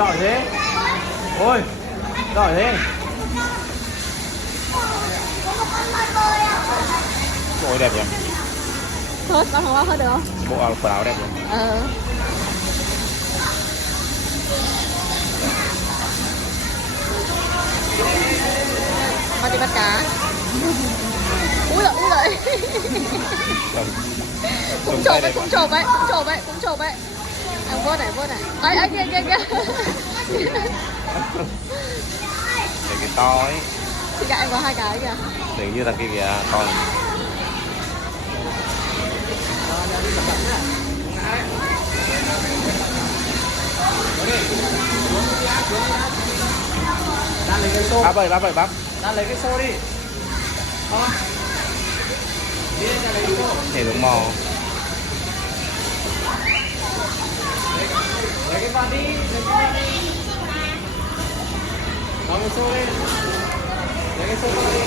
giỏi thế. Ôi, giỏi thế. Ôi đẹp nhỉ. Hết con không hết được không? Bộ quần áo đẹp nhỉ. Bắt đi bắt cá. Úi giời. Cũng chộp ấy. Vớt này. Ai kia. Để cái to ấy. Thì cả em có 2 cái kìa. Để như thằng kia kìa, to này. Đang lấy cái xô. Bắp ơi, bắp. Đang lấy cái xô đi. Đi ra lấy cái xô. Để đúng mò. Lấy cái van đi. Có cái xô lên. Lấy cái xô vào đi.